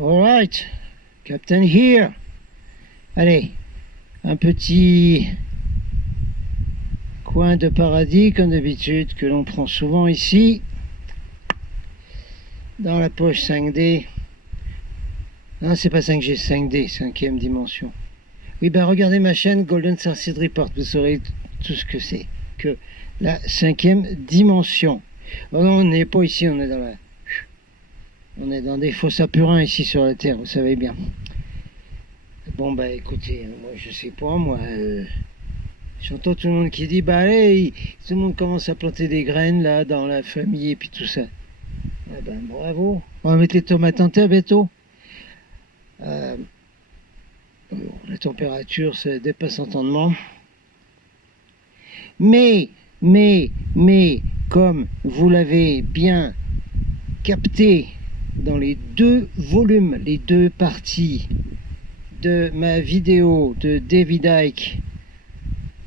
All right, Captain here. Allez, un petit coin de paradis comme d'habitude que l'on prend souvent ici dans la poche 5D. Non, c'est pas 5G, 5D, cinquième dimension. Oui, ben regardez ma chaîne Golden Starseed Report, vous saurez tout ce que c'est que la cinquième dimension. Oh non, on n'est pas ici, on est dans des fossés purins ici sur la Terre, vous savez bien. Bon, bah écoutez, moi je sais pas, j'entends tout le monde qui dit, bah allez, tout le monde commence à planter des graines là dans la famille et puis tout ça. Ah ben bravo, on va mettre les tomates en terre bientôt. La température, ça dépasse entendement. Mais, comme vous l'avez bien capté dans les deux volumes, les deux parties de ma vidéo de David Icke,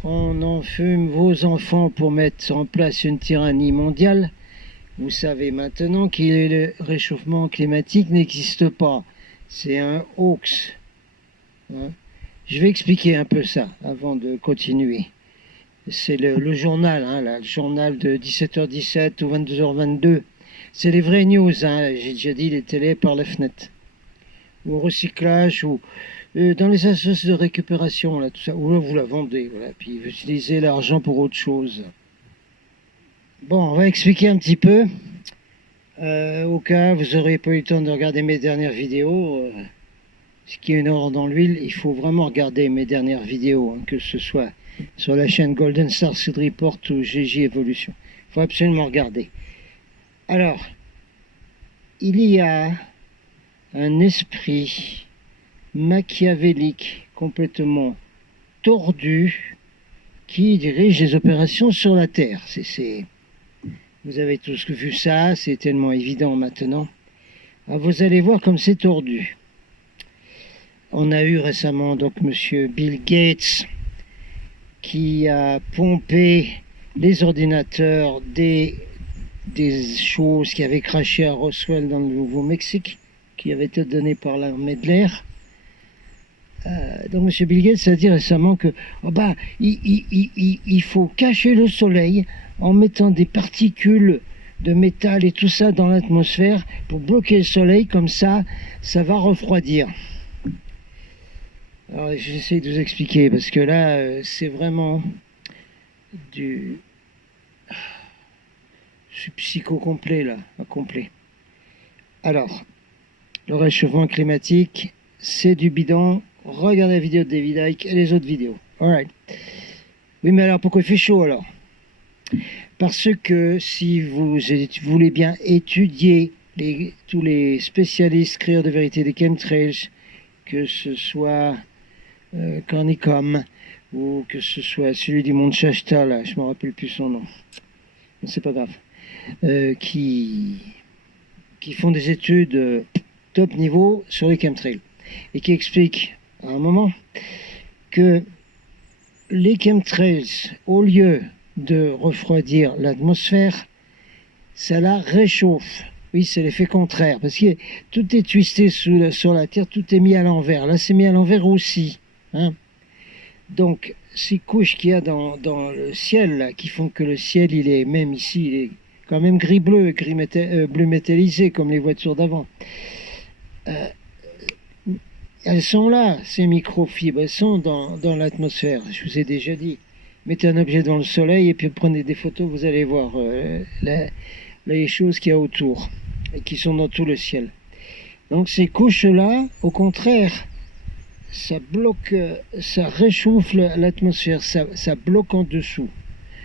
on enfume vos enfants pour mettre en place une tyrannie mondiale. Vous savez maintenant que le réchauffement climatique n'existe pas. C'est un hoax. Hein? Je vais expliquer un peu ça avant de continuer. C'est le journal, hein, là, le journal de 17h17 ou 22h22. C'est les vraies news, hein, j'ai déjà dit, les télés par la fenêtre. Ou au recyclage, ou dans les associations de récupération, là, tout ça. Ou là, vous la vendez, voilà, puis vous utilisez l'argent pour autre chose. Bon, on va expliquer un petit peu. Au cas où vous n'aurez pas eu le temps de regarder mes dernières vidéos, ce qui est une horreur dans l'huile, il faut vraiment regarder mes dernières vidéos, hein, que ce soit sur la chaîne Golden Starseed Report ou GJ Evolution. Il faut absolument regarder. Alors, il y a un esprit machiavélique complètement tordu qui dirige les opérations sur la Terre. Vous avez tous vu ça, c'est tellement évident maintenant. Alors vous allez voir comme c'est tordu. On a eu récemment donc monsieur Bill Gates qui a pompé les ordinateurs des choses qui avaient craché à Roswell dans le Nouveau-Mexique, qui avaient été données par l'armée de l'air. Donc M. Bill Gates a dit récemment que il faut cacher le soleil en mettant des particules de métal et tout ça dans l'atmosphère pour bloquer le soleil, comme ça va refroidir. Alors j'essaie de vous expliquer parce que là c'est vraiment je suis psycho complet là, complet. Alors, le réchauffement climatique, c'est du bidon. Regardez la vidéo de David Icke et les autres vidéos. Alright. Oui, mais alors pourquoi il fait chaud alors? Parce que si vous voulez bien étudier tous les spécialistes créateurs de vérité des chemtrails, que ce soit Cornicom ou que ce soit celui du Mont Shasta, là, je ne me rappelle plus son nom, c'est pas grave, qui font des études top niveau sur les chemtrails et qui expliquent à un moment que les chemtrails, au lieu de refroidir l'atmosphère, ça la réchauffe. Oui, c'est l'effet contraire, parce que tout est twisté sur la Terre, tout est mis à l'envers. Là, c'est mis à l'envers aussi. Hein. Donc, ces couches qu'il y a dans le ciel, là, qui font que le ciel, il est, même ici, il est quand même gris-bleu, bleu métallisé, comme les voitures d'avant. Elles sont là, ces microfibres, elles sont dans l'atmosphère, je vous ai déjà dit. Mettez un objet dans le soleil et puis prenez des photos, vous allez voir les choses qu'il y a autour et qui sont dans tout le ciel. Donc ces couches-là, au contraire, ça bloque, ça réchauffe l'atmosphère, ça bloque en dessous.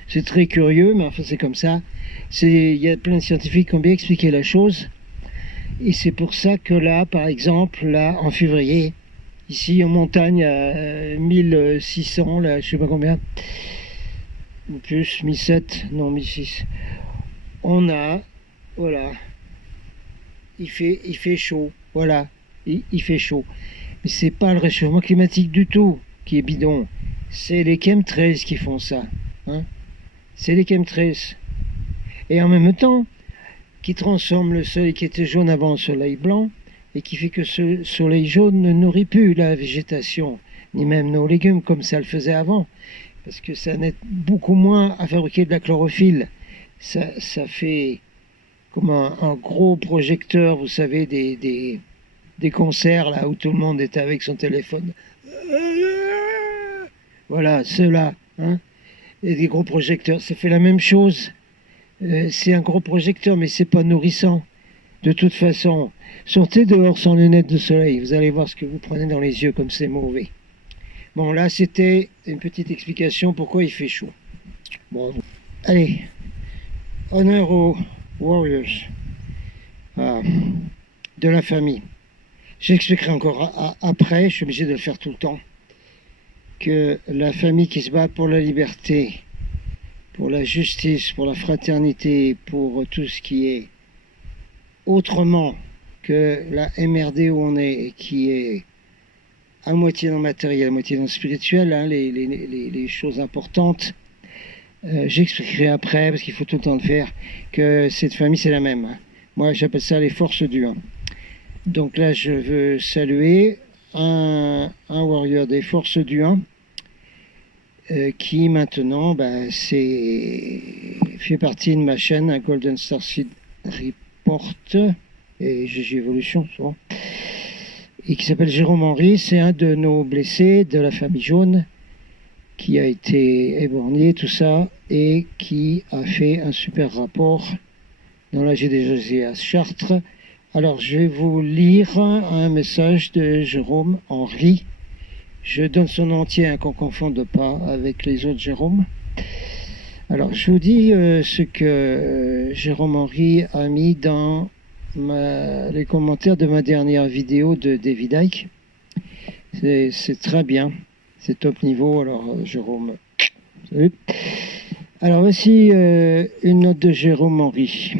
C'est très curieux, mais enfin c'est comme ça. Il y a plein de scientifiques qui ont bien expliqué la chose. Et c'est pour ça que là, par exemple, là, en février, ici en montagne, à 1600, là, je sais pas combien, ou plus, 1700, non, 1600, on a, voilà, il fait chaud, voilà, il fait chaud. Mais c'est pas le réchauffement climatique du tout qui est bidon, c'est les chemtrails qui font ça, hein. C'est les chemtrails. Et en même temps, qui transforme le soleil qui était jaune avant en soleil blanc, et qui fait que ce soleil jaune ne nourrit plus la végétation, ni même nos légumes comme ça le faisait avant, parce que ça n'aide beaucoup moins à fabriquer de la chlorophylle. Ça fait comme un gros projecteur, vous savez, des concerts là où tout le monde est avec son téléphone. Voilà, ceux-là, hein, et des gros projecteurs, ça fait la même chose. C'est un gros projecteur, mais c'est pas nourrissant. De toute façon, sortez dehors sans lunettes de soleil, vous allez voir ce que vous prenez dans les yeux comme c'est mauvais. Bon, là, c'était une petite explication pourquoi il fait chaud. Bon, allez, honneur aux warriors de la famille. J'expliquerai encore après, je suis obligé de le faire tout le temps, que la famille qui se bat pour la liberté, pour la justice, pour la fraternité, pour tout ce qui est autrement que la MRD où on est, et qui est à moitié dans le matériel, à moitié dans le spirituel, hein, les choses importantes. J'expliquerai après, parce qu'il faut tout le temps le faire, que cette famille c'est la même. Hein. Moi j'appelle ça les forces du 1. Donc là je veux saluer un warrior des forces du 1 qui maintenant fait partie de ma chaîne, un Golden Star Seed Report et GG Evolution souvent, et qui s'appelle Jérôme Henry. C'est un de nos blessés de la famille jaune qui a été éborgné, tout ça, et qui a fait un super rapport dans la GDG à Chartres. Alors je vais vous lire un message de Jérôme Henry. Je donne son nom entier, hein, qu'on ne confonde pas avec les autres Jérôme. Alors je vous dis ce que Jérôme Henry a mis dans les commentaires de ma dernière vidéo de David Icke. C'est très bien, c'est top niveau. Alors Jérôme, salut. Alors voici une note de Jérôme Henry.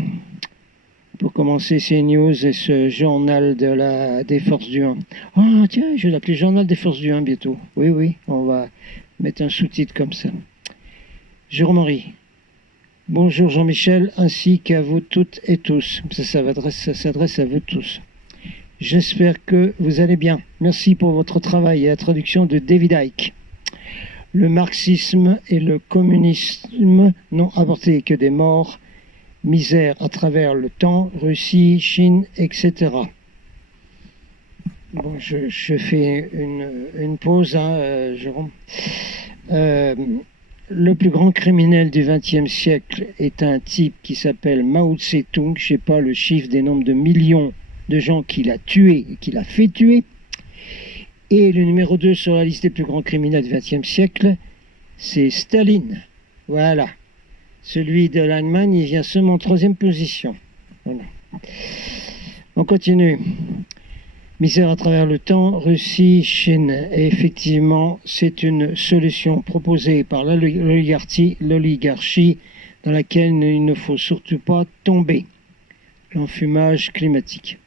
Pour commencer ces news et ce journal des forces du 1. Oh tiens, je vais l'appeler journal des forces du 1 bientôt. Oui, on va mettre un sous-titre comme ça. Jérôme Henry. Bonjour Jean-Michel, ainsi qu'à vous toutes et tous. Ça s'adresse à vous tous. J'espère que vous allez bien. Merci pour votre travail et la traduction de David Icke. Le marxisme et le communisme n'ont apporté que des morts, misère à travers le temps, Russie, Chine, etc. Bon, je fais une pause, hein, Jérôme. Le plus grand criminel du XXe siècle est un type qui s'appelle Mao Tse-tung. Je ne sais pas le chiffre des nombres de millions de gens qu'il a tués et qu'il a fait tuer. Et le numéro 2 sur la liste des plus grands criminels du XXe siècle, c'est Staline. Voilà. Celui de l'Allemagne, il vient seulement en 3e position. Voilà. On continue. Misère à travers le temps, Russie, Chine. Et effectivement, c'est une solution proposée par l'oligarchie dans laquelle il ne faut surtout pas tomber. L'enfumage climatique.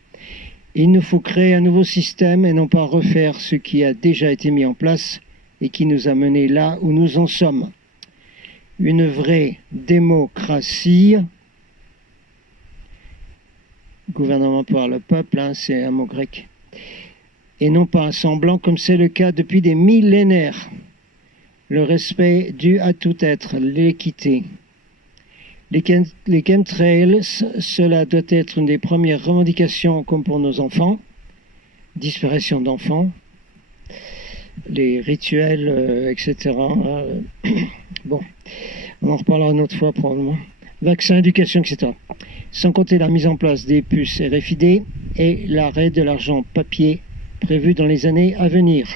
Il nous faut créer un nouveau système et non pas refaire ce qui a déjà été mis en place et qui nous a menés là où nous en sommes. Une vraie démocratie, gouvernement par le peuple, hein, c'est un mot grec, et non pas un semblant comme c'est le cas depuis des millénaires. Le respect dû à tout être, l'équité. Les chemtrails, cela doit être une des premières revendications comme pour nos enfants, disparition d'enfants, les rituels, etc. Bon, on en reparlera une autre fois probablement. Vaccins, éducation, etc. Sans compter la mise en place des puces RFID et l'arrêt de l'argent papier prévu dans les années à venir.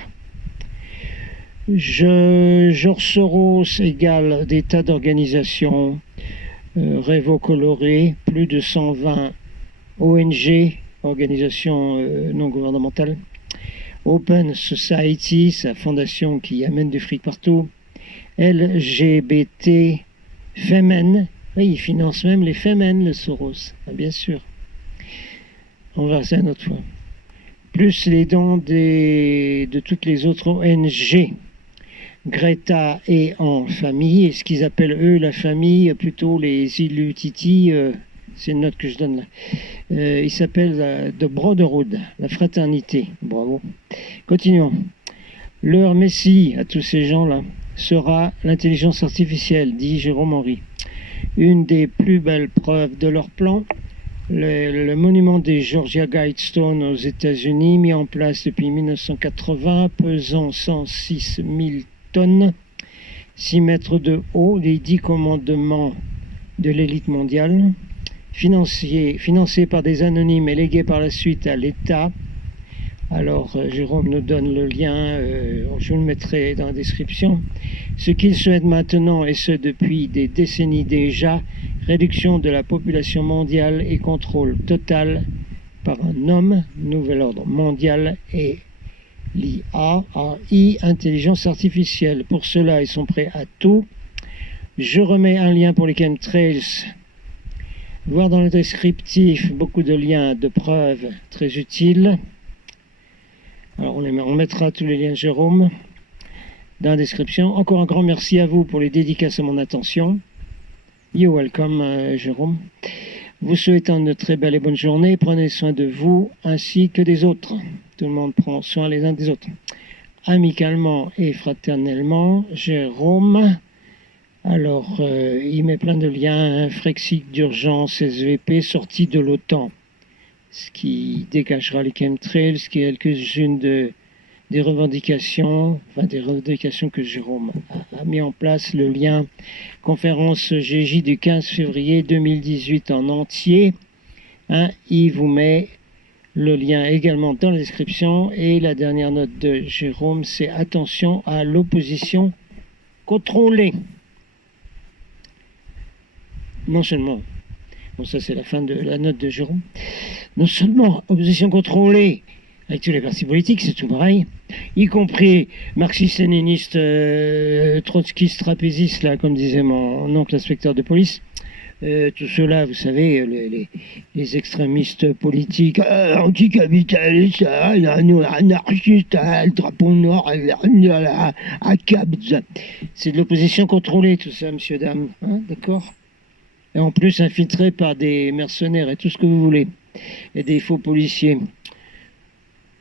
George Soros égale des tas d'organisations, Révo coloré, plus de 120 ONG, organisations non gouvernementales, Open Society, sa fondation qui amène du fric partout, LGBT, Femen, oui, il finance même les Femen, le Soros, ah, bien sûr. On verra ça une autre fois. Plus les dons de toutes les autres ONG. Greta est en famille, et ce qu'ils appellent eux la famille, plutôt les Illutiti, C'est une note que je donne là. Il s'appelle The Brotherhood, la fraternité. Bravo. Continuons. Leur messie à tous ces gens-là sera l'intelligence artificielle, dit Jérôme Henry. Une des plus belles preuves de leur plan, le monument des Georgia Guidestones aux États-Unis, mis en place depuis 1980, pesant 106 000 tonnes, 6 mètres de haut, les 10 commandements de l'élite mondiale, financé par des anonymes et légué par la suite à l'État. Alors, Jérôme nous donne le lien, je vous le mettrai dans la description. Ce qu'il souhaite maintenant, et ce depuis des décennies déjà, réduction de la population mondiale et contrôle total par un homme, nouvel ordre mondial et l'IA, intelligence artificielle. Pour cela, ils sont prêts à tout. Je remets un lien pour les chemtrails. Voir dans le descriptif beaucoup de liens, de preuves très utiles. Alors on mettra tous les liens de Jérôme dans la description. Encore un grand merci à vous pour les dédicaces à mon attention. You're welcome, Jérôme. Vous souhaitant une très belle et bonne journée. Prenez soin de vous ainsi que des autres. Tout le monde prend soin les uns des autres. Amicalement et fraternellement, Jérôme. Alors, il met plein de liens. Frexit d'urgence, SVP, sortie de l'OTAN. Ce qui dégagera les chemtrails, ce qui est quelques-unes des revendications, que Jérôme a mis en place, le lien conférence GJ du 15 février 2018 en entier. Il vous met le lien également dans la description. Et la dernière note de Jérôme, c'est attention à l'opposition contrôlée. Non seulement, bon ça c'est la fin de la note de Jérôme, non seulement opposition contrôlée avec tous les partis politiques, c'est tout pareil, y compris marxiste-léniniste, trotskiste, trapéziste, là, comme disait mon oncle inspecteur de police, tout cela, vous savez, les extrémistes politiques, anticapitalistes, anarchistes, le drapeau noir, à cap, c'est de l'opposition contrôlée, tout ça, monsieur, dame, d'accord? Et en plus infiltré par des mercenaires et tout ce que vous voulez, et des faux policiers.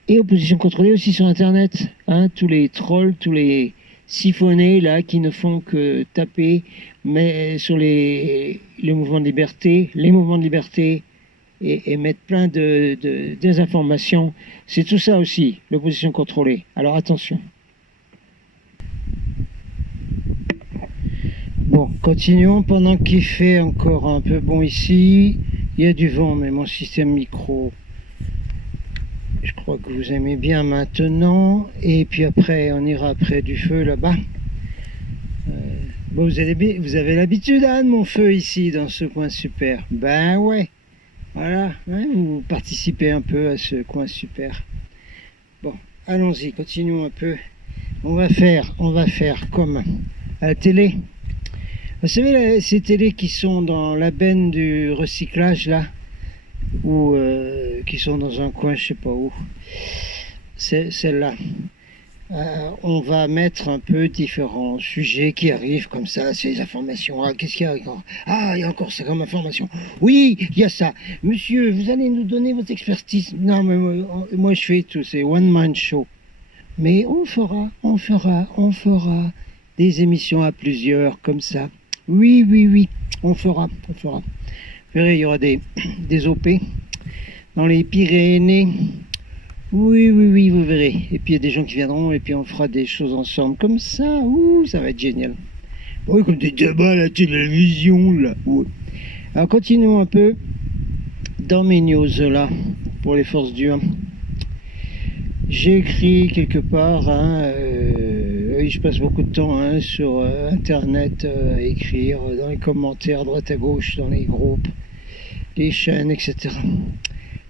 Et opposition contrôlée aussi sur Internet, tous les trolls, tous les siphonnés là qui ne font que taper mais sur les mouvements de liberté, et mettre plein de désinformations. C'est tout ça aussi, l'opposition contrôlée. Alors attention. Bon, continuons pendant qu'il fait encore un peu bon ici. Il y a du vent, mais mon système micro, je crois que vous aimez bien maintenant. Et puis après, on ira près du feu là-bas. Bon, vous avez l'habitude de mon feu ici, dans ce coin super. Ben ouais, voilà, vous participez un peu à ce coin super. Bon, allons-y, continuons un peu. On va faire comme à la télé. Vous savez, ces télés qui sont dans la benne du recyclage, là, ou qui sont dans un coin, je sais pas où, celle-là. On va mettre un peu différents sujets qui arrivent comme ça, ces informations. Qu'est-ce qu'il y a encore? Il y a encore ça comme information. Oui, il y a ça. Monsieur, vous allez nous donner votre expertise. Non, mais moi je fais tout, c'est one-man show. Mais on fera des émissions à plusieurs, comme ça. Oui, on fera. Vous verrez, il y aura des OP dans les Pyrénées. Oui, vous verrez. Et puis il y a des gens qui viendront et puis on fera des choses ensemble comme ça. Ça va être génial. Oui, comme des débats à la télévision, là. Ouais. Alors continuons un peu dans mes news, là, pour les forces du 1. J'ai écrit quelque part, je passe beaucoup de temps sur Internet à écrire, dans les commentaires, à droite à gauche, dans les groupes, les chaînes, etc.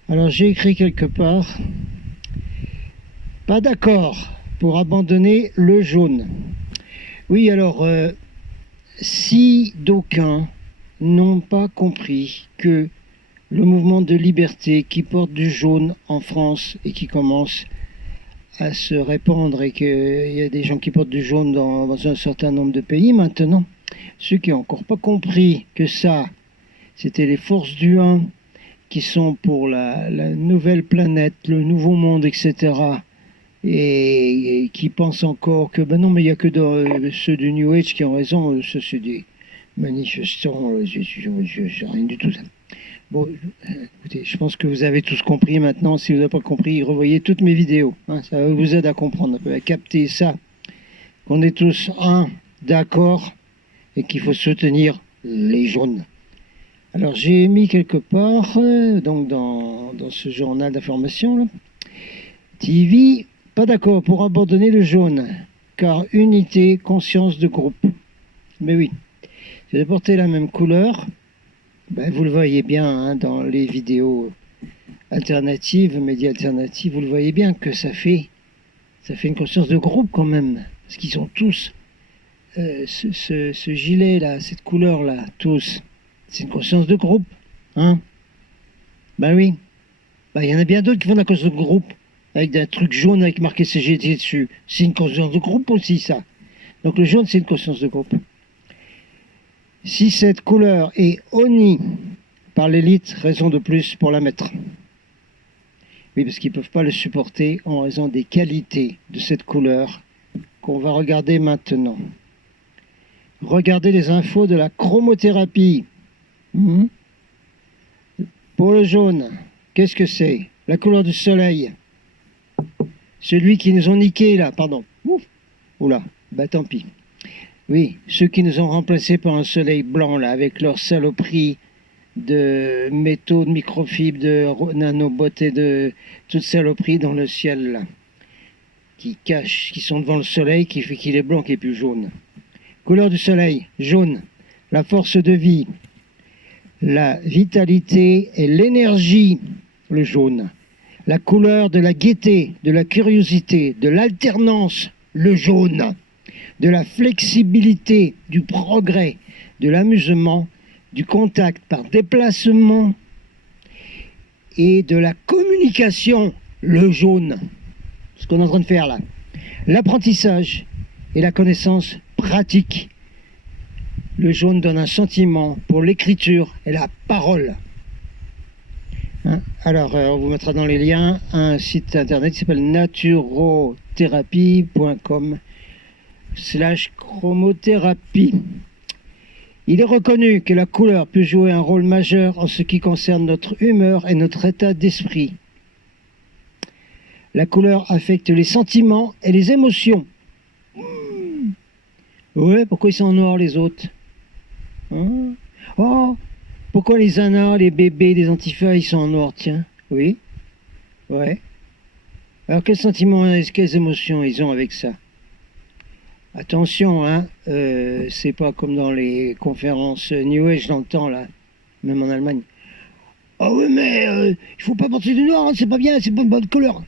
Alors j'ai écrit quelque part, pas d'accord pour abandonner le jaune. Oui, alors, si d'aucuns n'ont pas compris que le mouvement de liberté qui porte du jaune en France et qui commence à se répandre et qu'il y a des gens qui portent du jaune dans un certain nombre de pays maintenant, ceux qui n'ont encore pas compris que ça, C'était les forces du 1 qui sont pour la nouvelle planète, le nouveau monde, etc. Et qui pensent encore que, ben non, mais il n'y a que ceux du New Age qui ont raison, ça c'est des manifestants, c'est rien du tout ça. Bon, écoutez, je pense que vous avez tous compris maintenant. Si vous n'avez pas compris, revoyez toutes mes vidéos. Hein, ça vous aide à comprendre, à capter ça. Qu'on est tous d'accord et qu'il faut soutenir les jaunes. Alors j'ai mis quelque part, donc dans ce journal d'information, TV, pas d'accord pour abandonner le jaune, car unité, conscience de groupe. Mais oui, si vous portez la même couleur, ben, vous le voyez bien dans les vidéos alternatives, médias alternatifs, vous le voyez bien que ça fait une conscience de groupe quand même, parce qu'ils ont tous ce gilet-là, cette couleur-là, tous. C'est une conscience de groupe, hein? Ben oui. Ben, il y en a bien d'autres qui font de la conscience de groupe, avec des trucs jaunes avec marqué CGT dessus. C'est une conscience de groupe aussi, ça. Donc le jaune, c'est une conscience de groupe. Si cette couleur est honnie par l'élite, raison de plus pour la mettre. Oui, parce qu'ils ne peuvent pas le supporter en raison des qualités de cette couleur qu'on va regarder maintenant. Regardez les infos de la chromothérapie. Pour le jaune, qu'est-ce que c'est? La couleur du soleil. Celui qui nous ont niqué là, pardon. Oula, bah tant pis. Oui, ceux qui nous ont remplacés par un soleil blanc là, avec leur saloperie de métaux, de microfibres, de nanobots et de toute saloperie dans le ciel là, qui cachent, qui sont devant le soleil, qui fait qu'il est blanc, qui est plus jaune. Couleur du soleil, jaune, la force de vie, la vitalité et l'énergie, le jaune. La couleur de la gaieté, de la curiosité, de l'alternance, le jaune. De la flexibilité, du progrès, de l'amusement, du contact par déplacement et de la communication, le jaune. Ce qu'on est en train de faire là. L'apprentissage et la connaissance pratique. Le jaune donne un sentiment pour l'écriture et la parole. Hein? Alors, on vous mettra dans les liens un site internet qui s'appelle naturothérapie.com/chromothérapie. Il est reconnu que la couleur peut jouer un rôle majeur en ce qui concerne notre humeur et notre état d'esprit. La couleur affecte les sentiments et les émotions. Ouais, pourquoi ils sont en noir les autres? Hein? Oh, pourquoi les anas, les bébés, les antifas, ils sont en noir? Tiens, oui, ouais. Alors quels sentiments, quelles émotions ils ont avec ça? Attention, hein, c'est pas comme dans les conférences New Age dans le temps, là, même en Allemagne. Ah oui, mais il faut pas porter du noir, hein, c'est pas bien, c'est pas une bonne couleur.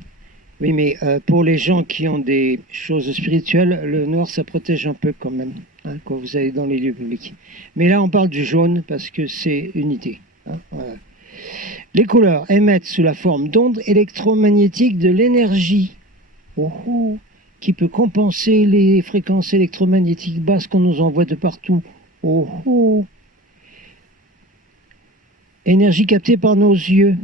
Oui, mais pour les gens qui ont des choses spirituelles, le noir, ça protège un peu quand même, hein, quand vous allez dans les lieux publics. Mais là, on parle du jaune parce que c'est unité. Hein, voilà. Les couleurs émettent sous la forme d'ondes électromagnétiques de l'énergie. Qui peut compenser les fréquences électromagnétiques basses qu'on nous envoie de partout. Énergie captée par nos yeux.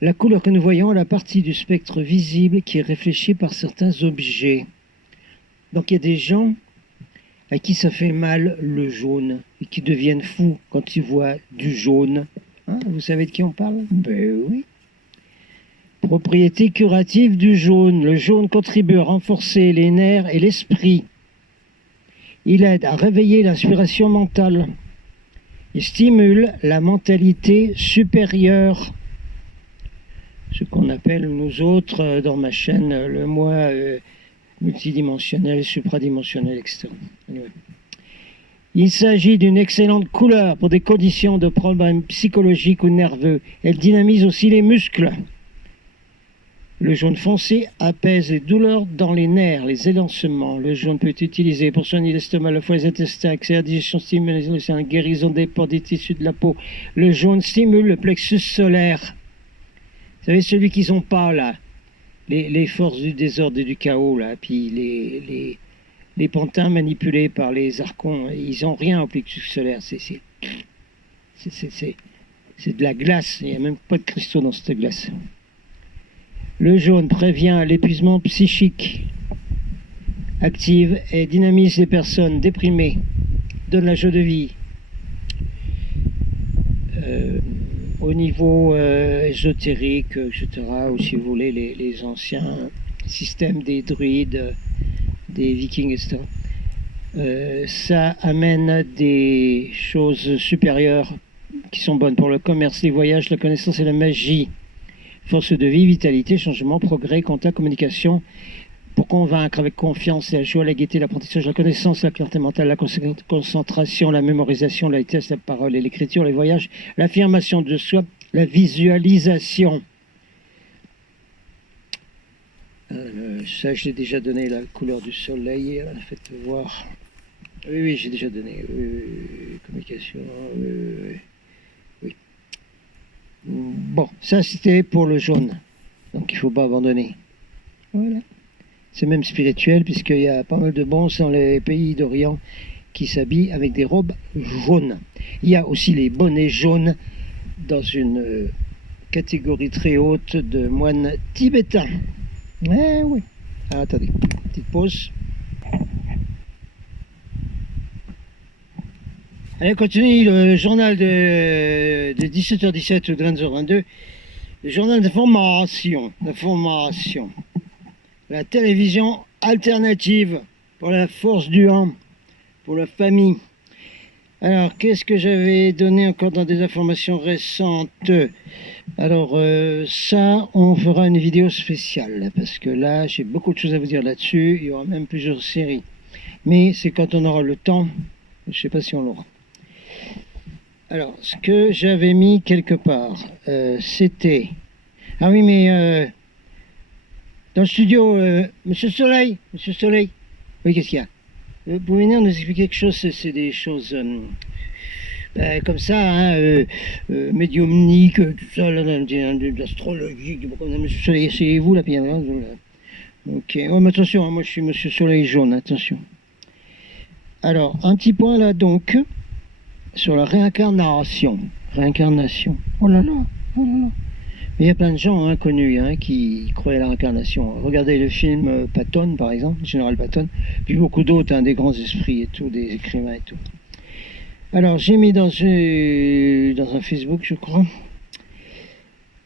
La couleur que nous voyons est la partie du spectre visible qui est réfléchie par certains objets. Donc il y a des gens à qui ça fait mal le jaune et qui deviennent fous quand ils voient du jaune. Hein, vous savez de qui on parle? Ben oui. Propriété curative du jaune. Le jaune contribue à renforcer les nerfs et l'esprit. Il aide à réveiller l'inspiration mentale. Il stimule la mentalité supérieure. Ce qu'on appelle nous autres dans ma chaîne le moi multidimensionnel, supradimensionnel, etc. Anyway. Il s'agit d'une excellente couleur pour des conditions de problèmes psychologiques ou nerveux. Elle dynamise aussi les muscles. Le jaune foncé apaise les douleurs dans les nerfs, les élancements. Le jaune peut être utilisé pour soigner l'estomac, le foie, les intestins, accès à la digestion, stimuler la guérison des pores des tissus de la peau. Le jaune stimule le plexus solaire. Vous savez, celui qu'ils n'ont pas, là, les forces du désordre et du chaos, là, puis les pantins manipulés par les archons, ils n'ont rien au plexus solaire. C'est C'est de la glace, il n'y a même pas de cristaux dans cette glace. Le jaune prévient l'épuisement psychique, active et dynamise les personnes déprimées, donne la joie de vie. Au niveau ésotérique, etc., ou si vous voulez, les anciens systèmes des druides, des vikings, etc., ça amène des choses supérieures qui sont bonnes pour le commerce, les voyages, la connaissance et la magie. Force de vie, vitalité, changement, progrès, contact, communication, pour convaincre avec confiance, la joie, la gaieté, l'apprentissage, la connaissance, la clarté mentale, la concentration, la mémorisation, la vitesse, la parole et l'écriture, les voyages, l'affirmation de soi, la visualisation. Ça, je l'ai déjà donné, la couleur du soleil, faites voir. Oui, j'ai déjà donné. Communication, oui. Bon, ça c'était pour le jaune. Donc il ne faut pas abandonner. Voilà. C'est même spirituel, puisqu'il y a pas mal de bons dans les pays d'Orient qui s'habillent avec des robes jaunes. Il y a aussi les bonnets jaunes dans une catégorie très haute de moines tibétains. Oui. Ah, attendez, petite pause. Allez, on continue le journal de 17h17 ou de 20h22. Le journal d'information. La télévision alternative pour la force du 1, pour la famille. Alors, qu'est-ce que j'avais donné encore dans des informations récentes? Alors, ça, on fera une vidéo spéciale, parce que là, j'ai beaucoup de choses à vous dire là-dessus. Il y aura même plusieurs séries. Mais c'est quand on aura le temps. Je ne sais pas si on l'aura. Alors, ce que j'avais mis quelque part, c'était... Ah oui, mais... dans le studio, Monsieur Soleil. Oui, qu'est-ce qu'il y a? Vous pouvez venir nous expliquer quelque chose? C'est des choses comme ça, hein, médiumniques, tout ça, l'astrologie, Monsieur Soleil, essayez-vous là, bien. Ok, oh, mais attention, hein, moi je suis Monsieur Soleil jaune, attention. Alors, un petit point là donc, sur la réincarnation. Oh là là. Mais il y a plein de gens connus qui croient à la réincarnation. Regardez le film Patton, par exemple, Général Patton, puis beaucoup d'autres, des grands esprits et tout, des écrivains et tout. Alors, j'ai mis dans un Facebook, je crois,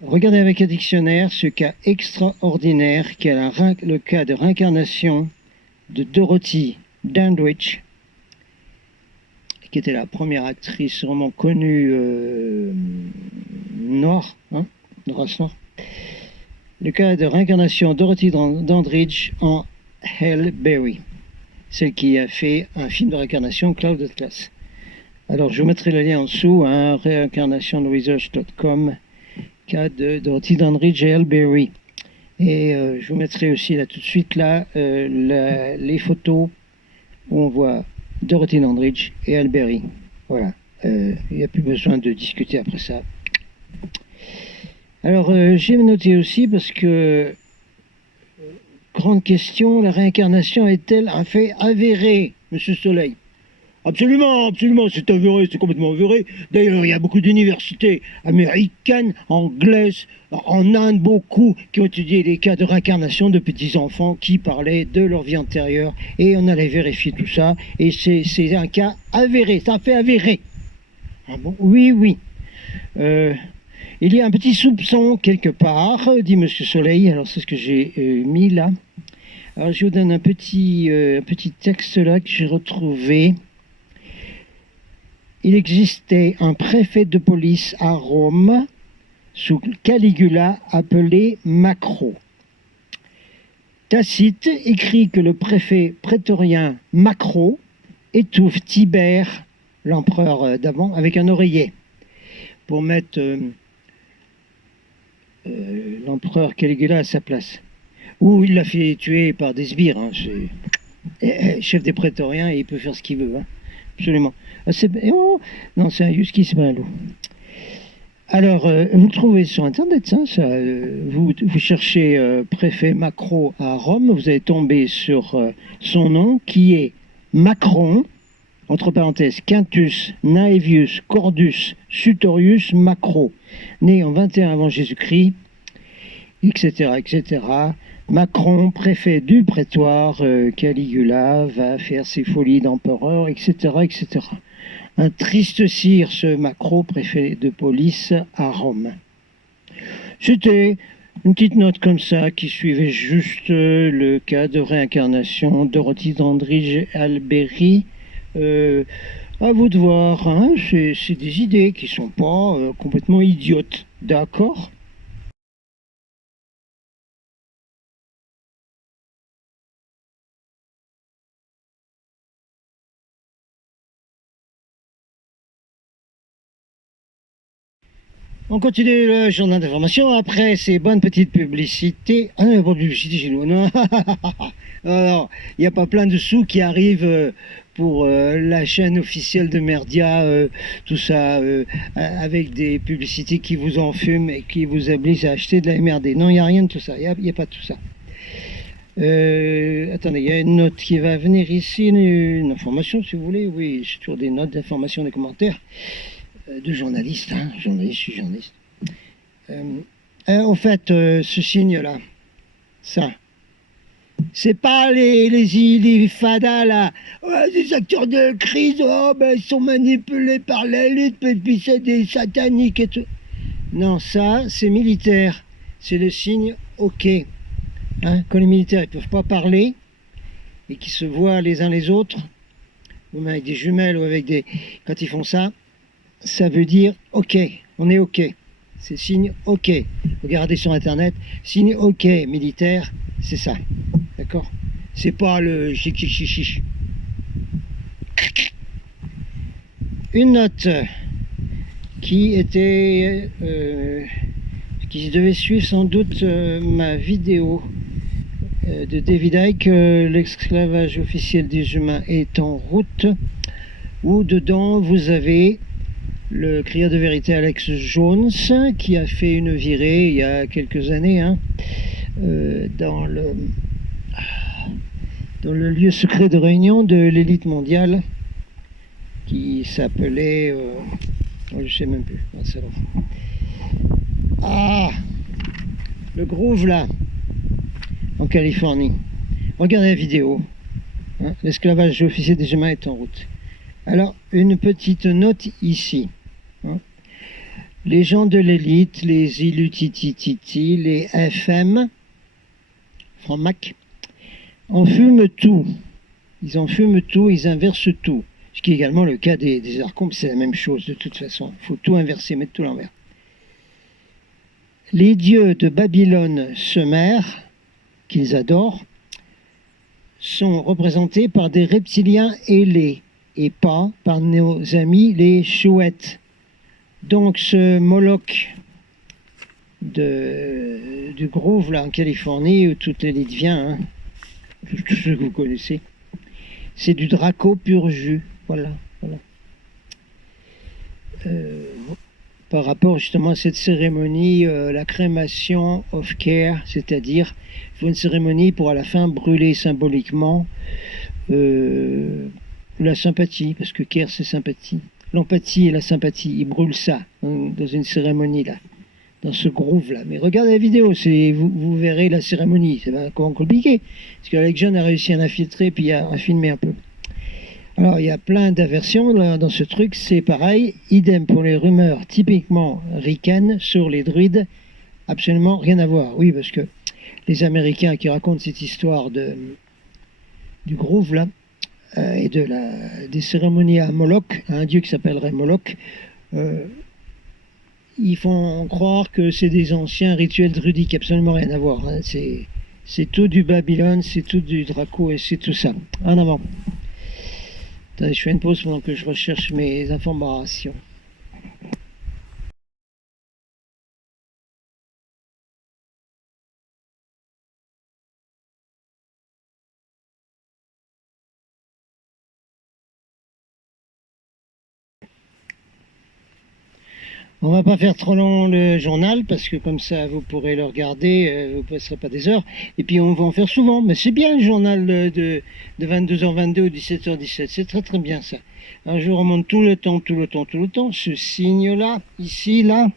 regardez avec un dictionnaire ce cas extraordinaire qui est le cas de réincarnation de Dorothy Dandridge, qui était la première actrice vraiment connue noire, de race noire. Le cas de réincarnation Dorothy Dandridge en Halle Berry, celle qui a fait un film de réincarnation, Cloud Atlas. Alors je vous mettrai le lien en dessous, reincarnationresearch.com, cas de Dorothy Dandridge et Halle Berry. Et je vous mettrai aussi là tout de suite les photos où on voit Dorothy Dandridge et Halle Berry. Voilà, il n'y a plus besoin de discuter après ça. Alors, j'ai noté aussi parce que, grande question, la réincarnation est-elle un fait avéré, Monsieur Soleil? Absolument, c'est avéré, c'est complètement avéré. D'ailleurs, il y a beaucoup d'universités américaines, anglaises, en Inde, beaucoup, qui ont étudié les cas de réincarnation de petits-enfants qui parlaient de leur vie antérieure. Et on allait vérifier tout ça. Et c'est un cas avéré, c'est un fait avéré. Ah bon? Oui. Il y a un petit soupçon quelque part, dit Monsieur Soleil. Alors c'est ce que j'ai mis là. Alors je vous donne un petit texte là que j'ai retrouvé. Il existait un préfet de police à Rome sous Caligula appelé Macro. Tacite écrit que le préfet prétorien Macro étouffe Tibère, l'empereur d'avant, avec un oreiller pour mettre l'empereur Caligula à sa place. Ou il l'a fait tuer par des sbires. Chef des prétoriens, et il peut faire ce qu'il veut. Absolument. Non, c'est un Yuski, c'est pas un loup. Alors, vous trouvez sur Internet ça, vous cherchez préfet Macro à Rome, vous allez tomber sur son nom qui est Macron, entre parenthèses, Quintus Naevius Cordus Sutorius Macro, né en 21 avant Jésus-Christ, etc., etc. Macron, préfet du prétoire, Caligula va faire ses folies d'empereur, etc., etc. Un triste cire, ce Macron, préfet de police à Rome. C'était une petite note comme ça qui suivait juste le cas de réincarnation de Dorothy Dandridge Alberi. À vous de voir, hein, c'est des idées qui sont pas complètement idiotes, d'accord ? On continue le journal d'information après ces bonnes petites publicités. Ah non, il n'y a pas de publicité chez nous. Non, non, il n'y a pas plein de sous qui arrivent pour la chaîne officielle de Merdia, tout ça, avec des publicités qui vous enfument et qui vous obligent à acheter de la MRD. Non, il n'y a rien de tout ça. Il n'y a pas de tout ça. Attendez, il y a une note qui va venir ici, une information si vous voulez. Oui, c'est toujours des notes d'information, des commentaires de journalistes. Hein, journaliste, je suis journaliste. En fait, ce signe-là, ça, c'est pas les fadas là, ouais, des acteurs de crise, oh, ben, ils sont manipulés par l'élite, puis c'est des sataniques et tout. Non, ça, c'est militaire. C'est le signe OK. Hein, quand les militaires ils peuvent pas parler et qu'ils se voient les uns les autres, ou même avec des jumelles ou avec des. Quand ils font ça, ça veut dire OK, on est OK. C'est signe OK. Regardez sur internet, signe OK militaire, c'est ça. D'accord? C'est pas le chichichichichi. Une note qui était. Qui devait suivre sans doute ma vidéo de David Icke, l'esclavage officiel des humains est en route, où dedans vous avez le crieur de vérité Alex Jones qui a fait une virée il y a quelques années hein, dans le lieu secret de réunion de l'élite mondiale qui s'appelait je sais même plus. Ah, le Groove là en Californie. Regardez la vidéo. Hein, l'esclavage officiel des humains est en route. Alors, une petite note ici. Hein. Les gens de l'élite, les Ilutitititi, les FM, Franc-Mac, en fument tout. Ils en fument tout, ils inversent tout. Ce qui est également le cas des archons, c'est la même chose de toute façon. Il faut tout inverser, mettre tout l'envers. Les dieux de Babylone Sumer, qu'ils adorent, sont représentés par des reptiliens ailés et pas par nos amis les chouettes. Donc ce Moloch du Groove là en Californie où toute l'élite vient, hein, tout ce que vous connaissez, c'est du Draco pur jus. Voilà. Par rapport justement à cette cérémonie, la crémation of care, c'est-à-dire il faut une cérémonie pour à la fin brûler symboliquement la sympathie, parce que care c'est sympathie. L'empathie et la sympathie, ils brûlent ça hein, dans une cérémonie là, dans ce groove là. Mais regardez la vidéo, vous verrez la cérémonie, c'est pas compliqué, parce qu'Alex John a réussi à l'infiltrer puis à filmer un peu. Alors, il y a plein d'aversions dans ce truc, c'est pareil. Idem pour les rumeurs typiquement ricaines sur les druides, absolument rien à voir. Oui, parce que les Américains qui racontent cette histoire du groove, là, et des cérémonies à Moloch, à un dieu qui s'appellerait Moloch, ils font croire que c'est des anciens rituels druidiques, absolument rien à voir. Hein. C'est tout du Babylone, c'est tout du Draco, et c'est tout ça. En avant. Attendez, je fais une pause pendant que je recherche mes informations. On va pas faire trop long le journal parce que comme ça vous pourrez le regarder, vous ne passerez pas des heures. Et puis on va en faire souvent. Mais c'est bien le journal de 22h22 ou 17h17. C'est très très bien ça. Alors je remonte tout le temps, tout le temps, tout le temps. Ce signe-là, ici, là.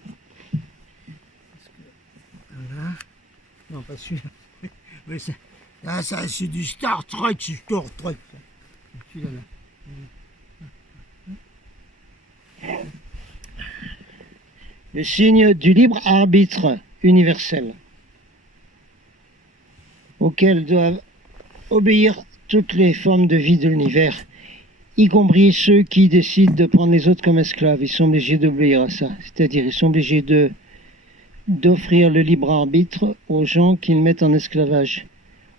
Voilà. Non, pas celui-là. Oui, ça, là, ça c'est du Star Trek, c'est Star Trek. Celui-là, là. Le signe du libre arbitre universel, auquel doivent obéir toutes les formes de vie de l'univers, y compris ceux qui décident de prendre les autres comme esclaves. Ils sont obligés d'obéir à ça, c'est-à-dire ils sont obligés d'offrir le libre arbitre aux gens qu'ils mettent en esclavage.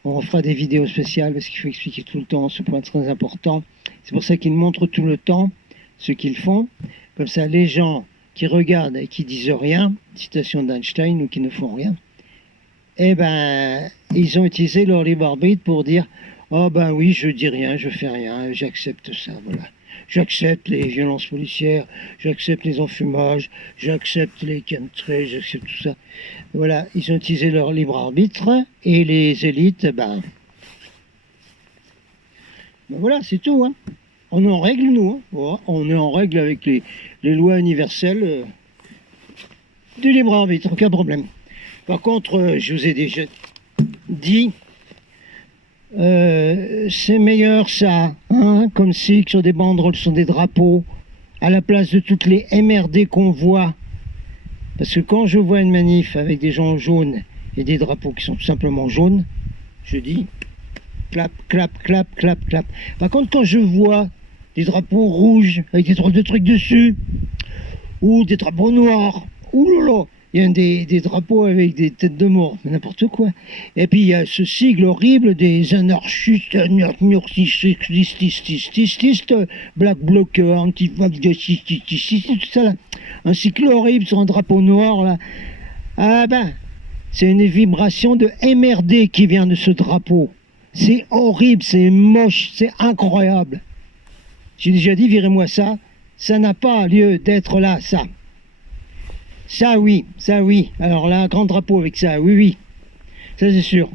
On fera des vidéos spéciales parce qu'il faut expliquer tout le temps ce point très important. C'est pour ça qu'ils montrent tout le temps ce qu'ils font. Comme ça, les gens qui regardent et qui disent rien, citation d'Einstein, ou qui ne font rien, eh ben, ils ont utilisé leur libre arbitre pour dire « Oh ben oui, je dis rien, je fais rien, j'accepte ça, voilà. J'accepte les violences policières, j'accepte les enfumages, j'accepte les chemtrails, j'accepte tout ça. » Voilà, ils ont utilisé leur libre arbitre et les élites, ben voilà, c'est tout, hein. On est en règle, nous. Hein. Voilà, on est en règle avec les lois universelles du libre arbitre, aucun problème. Par contre, je vous ai déjà dit, c'est meilleur ça, hein, comme si sur des banderoles, sur des drapeaux, à la place de toutes les MRD qu'on voit. Parce que quand je vois une manif avec des gens jaunes et des drapeaux qui sont tout simplement jaunes, je dis clap, clap, clap, clap, clap. Par contre, quand je vois des drapeaux rouges avec des drôles de trucs dessus, ou des drapeaux noirs, oulala, il y a des drapeaux avec des têtes de mort, n'importe quoi. Et puis il y a ce sigle horrible des anarchistes, black bloc, antifa, tout ça là. Un cycle horrible sur un drapeau noir là. Ah ben, c'est une vibration de MRD qui vient de ce drapeau. C'est horrible, c'est moche, c'est incroyable. J'ai déjà dit, virez-moi ça. Ça n'a pas lieu d'être là, ça. Ça oui, ça oui. Alors là, un grand drapeau avec ça, oui, oui. Ça c'est sûr.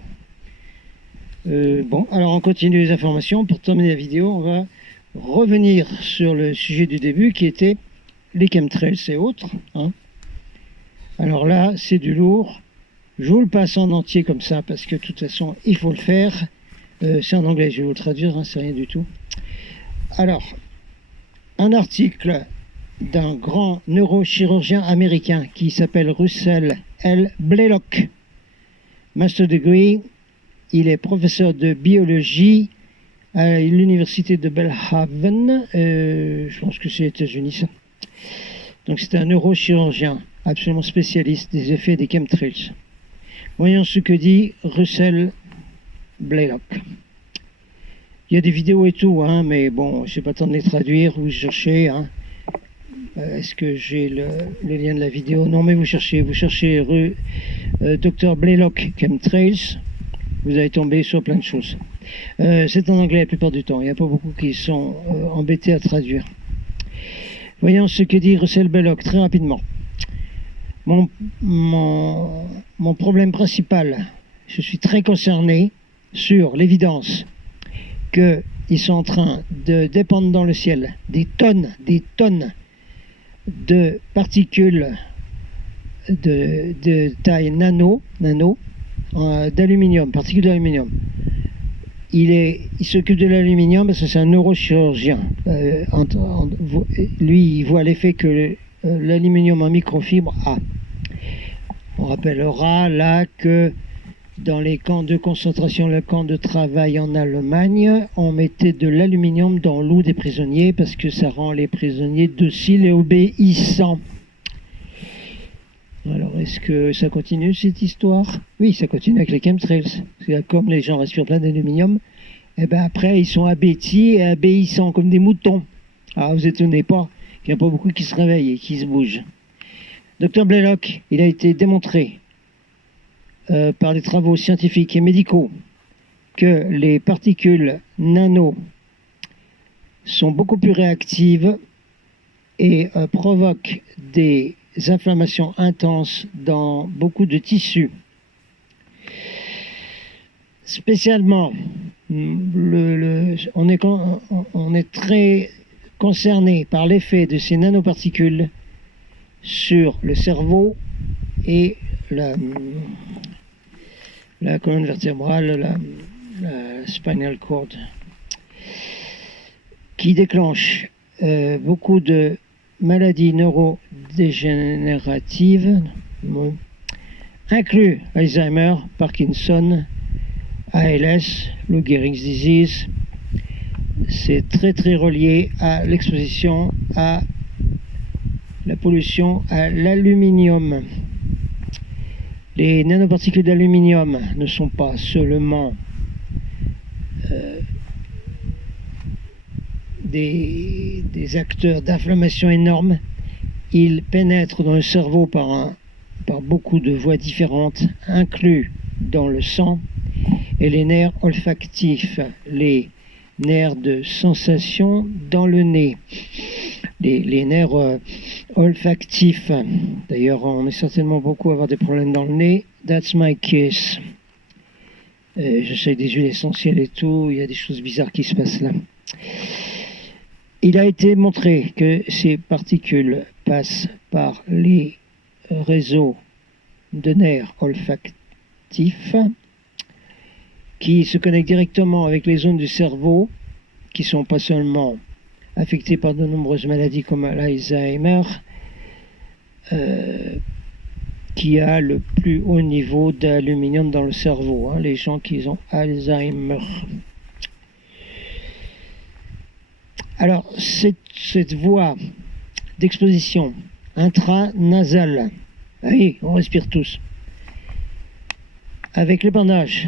Bon, alors on continue les informations. Pour terminer la vidéo, on va revenir sur le sujet du début qui était les chemtrails et autres. Hein. Alors là, c'est du lourd. Je vous le passe en entier comme ça parce que de toute façon, il faut le faire. C'est en anglais, je vais vous le traduire, hein, c'est rien du tout. Alors, un article d'un grand neurochirurgien américain qui s'appelle Russell L. Blaylock, Master Degree. Il est professeur de biologie à l'université de Belhaven, je pense que c'est les États-Unis ça. Donc c'est un neurochirurgien absolument spécialiste des effets des chemtrails. Voyons ce que dit Russell Blaylock. Il y a des vidéos et tout, hein, mais bon, je n'ai pas le temps de les traduire, vous cherchez. Hein. Est-ce que j'ai le lien de la vidéo? Non, mais vous cherchez Dr Blaylock Chemtrails, vous allez tomber sur plein de choses. C'est en anglais la plupart du temps, il n'y a pas beaucoup qui sont embêtés à traduire. Voyons ce que dit Russell Blaylock, très rapidement. Mon problème principal, je suis très concerné sur l'évidence qu'ils sont en train de dépendre dans le ciel des tonnes de particules de taille nano d'aluminium, particules d'aluminium. Il s'occupe de l'aluminium parce que c'est un neurochirurgien. Lui, il voit l'effet que l'aluminium en microfibre a. On rappellera là que dans les camps de concentration, le camp de travail en Allemagne, on mettait de l'aluminium dans l'eau des prisonniers parce que ça rend les prisonniers dociles et obéissants. Alors, est-ce que ça continue cette histoire? Oui, ça continue avec les chemtrails. Comme les gens respirent plein d'aluminium, et ben après, ils sont abétis et obéissants comme des moutons. Alors, vous étonnez pas qu'il n'y a pas beaucoup qui se réveillent et qui se bougent. Dr Blaylock, il a été démontré par des travaux scientifiques et médicaux que les particules nano sont beaucoup plus réactives et provoquent des inflammations intenses dans beaucoup de tissus. Spécialement, on est très concerné par l'effet de ces nanoparticules sur le cerveau et la colonne vertébrale, la spinal cord, qui déclenche beaucoup de maladies neurodégénératives, inclus Alzheimer, Parkinson, ALS, Lou Gehrig's disease. C'est très très relié à l'exposition à la pollution à l'aluminium. Les nanoparticules d'aluminium ne sont pas seulement des acteurs d'inflammation énormes, ils pénètrent dans le cerveau par beaucoup de voies différentes, inclus dans le sang et les nerfs olfactifs, les nerfs de sensation dans le nez, les nerfs olfactifs. D'ailleurs, on est certainement beaucoup à avoir des problèmes dans le nez. That's my case. J'essaie des huiles essentielles et tout, il y a des choses bizarres qui se passent là. Il a été montré que ces particules passent par les réseaux de nerfs olfactifs qui se connectent directement avec les zones du cerveau qui ne sont pas seulement affectées par de nombreuses maladies comme l'Alzheimer, qui a le plus haut niveau d'aluminium dans le cerveau, les gens qui ont Alzheimer. Alors, cette voie d'exposition intranasale, oui, on respire tous, avec l'épandage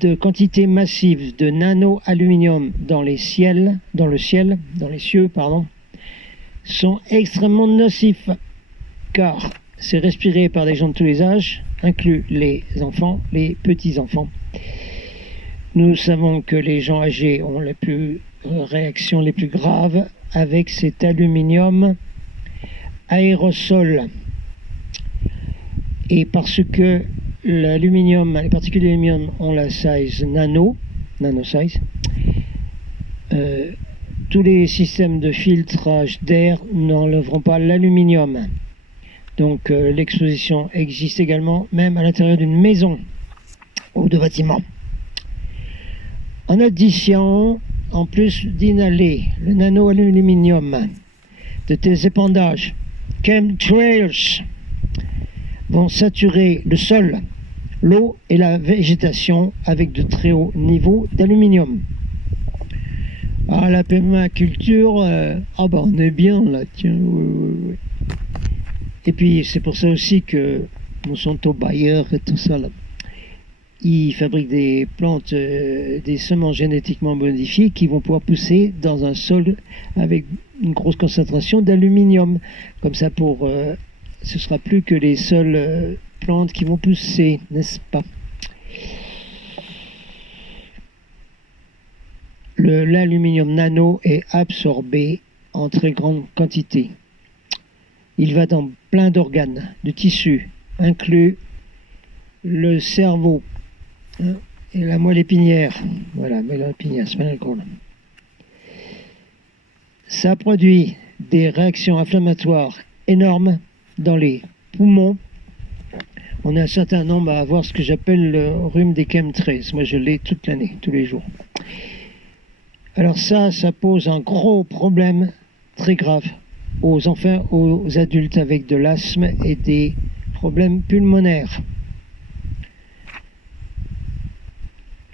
de quantités massives de nano-aluminium dans les cieux, sont extrêmement nocifs, car c'est respiré par des gens de tous les âges, inclus les enfants, les petits-enfants. Nous savons que les gens âgés ont les réactions les plus graves avec cet aluminium aérosol. Et parce que les particules d'aluminium ont la size nano size, tous les systèmes de filtrage d'air n'enlèveront pas l'aluminium. Donc l'exposition existe également, même à l'intérieur d'une maison ou de bâtiment. En addition, en plus d'inhaler le nano-aluminium de tes épandages, chemtrails vont saturer le sol, l'eau et la végétation avec de très hauts niveaux d'aluminium. Ah, la permaculture, on est bien là, tiens. Ouais. Et puis c'est pour ça aussi que Monsanto Bayer et tout ça là, ils fabriquent des plantes, des semences génétiquement modifiées qui vont pouvoir pousser dans un sol avec une grosse concentration d'aluminium. Comme ça, ce sera plus que les seules plantes qui vont pousser, n'est-ce pas? L'aluminium nano est absorbé en très grande quantité. Il va dans plein d'organes, de tissus, inclus le cerveau et la moelle épinière. Voilà, moelle épinière, spinal cord. Ça produit des réactions inflammatoires énormes dans les poumons. On a un certain nombre à avoir ce que j'appelle le rhume des chemtrails. Moi, je l'ai toute l'année, tous les jours. Alors ça pose un gros problème très grave aux enfants, aux adultes avec de l'asthme et des problèmes pulmonaires.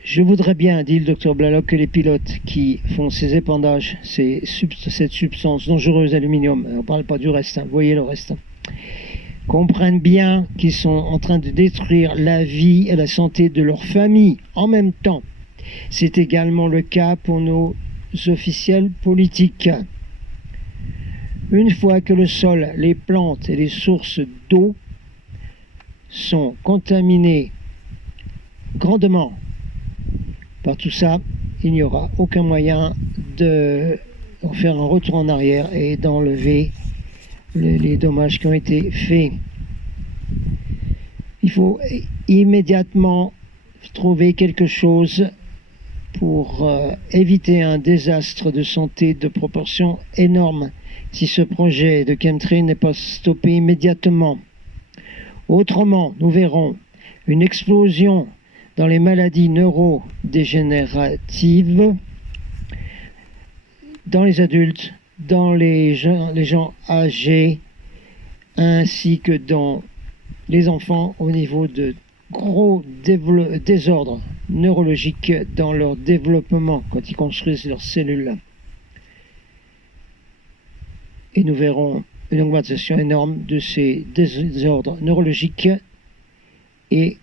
Je voudrais bien, dit le docteur Blalock, que les pilotes qui font ces épandages, cette substance dangereuse aluminium, on ne parle pas du reste, vous voyez le reste, comprennent bien qu'ils sont en train de détruire la vie et la santé de leur famille en même temps. C'est également le cas pour nos officiels politiques. Une fois que le sol, les plantes et les sources d'eau sont contaminés grandement par tout ça, il n'y aura aucun moyen de faire un retour en arrière et d'enlever les dommages qui ont été faits. Il faut immédiatement trouver quelque chose pour éviter un désastre de santé de proportions énormes si ce projet de chemtrail n'est pas stoppé immédiatement. Autrement, nous verrons une explosion dans les maladies neurodégénératives, dans les adultes, dans les gens âgés, ainsi que dans les enfants au niveau de gros désordres neurologiques dans leur développement quand ils construisent leurs cellules. Et nous verrons une augmentation énorme de ces désordres neurologiques et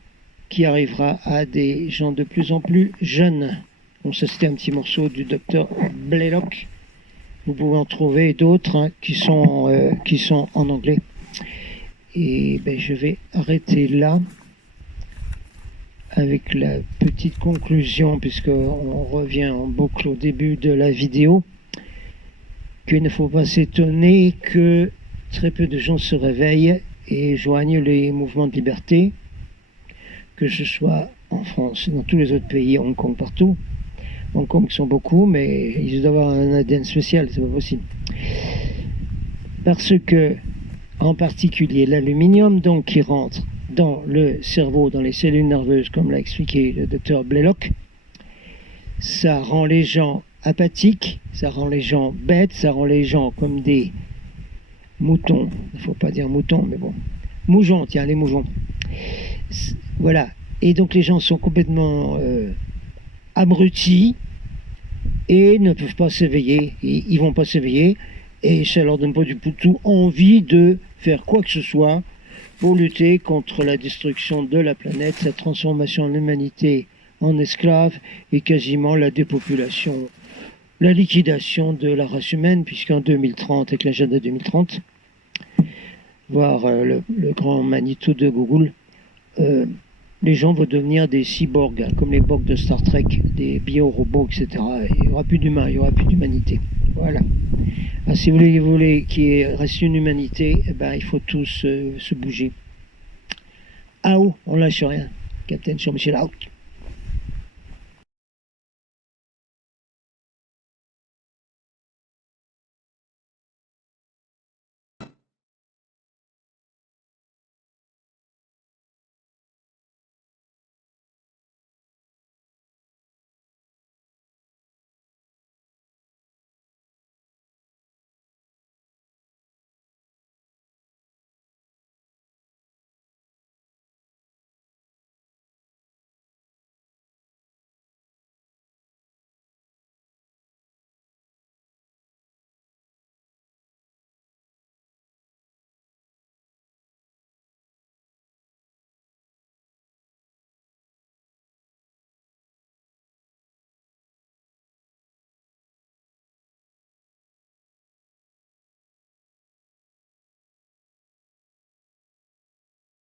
qui arrivera à des gens de plus en plus jeunes. Bon, ça c'était un petit morceau du docteur Blaylock. Vous pouvez en trouver d'autres qui sont en anglais. Et ben, je vais arrêter là avec la petite conclusion, puisqu'on revient en boucle au début de la vidéo, qu'il ne faut pas s'étonner que très peu de gens se réveillent et joignent les mouvements de liberté, que ce soit en France, dans tous les autres pays, Hong Kong, partout. Hong Kong sont beaucoup, mais ils doivent avoir un ADN spécial, c'est pas possible. Parce que, en particulier, l'aluminium, donc, qui rentre dans le cerveau, dans les cellules nerveuses, comme l'a expliqué le docteur Blaylock, ça rend les gens apathiques, ça rend les gens bêtes, ça rend les gens comme des moutons. Il ne faut pas dire moutons, mais bon. Moujons, tiens, les moujons. Voilà. Et donc les gens sont complètement abrutis et ne peuvent pas s'éveiller. Ils vont pas s'éveiller et ça leur donne pas du tout envie de faire quoi que ce soit pour lutter contre la destruction de la planète, sa transformation de l'humanité en esclave et quasiment la dépopulation, la liquidation de la race humaine, puisqu'en 2030, avec l'agenda 2030, voire le grand Manitou de Google, les gens vont devenir des cyborgs, comme les Borg de Star Trek, des biorobots, etc. Il n'y aura plus d'humains, il n'y aura plus d'humanité. Voilà. Alors, si vous voulez qu'il reste une humanité, eh ben, il faut tous se bouger. Ah oh, on lâche rien. Captain Jean-Michel out.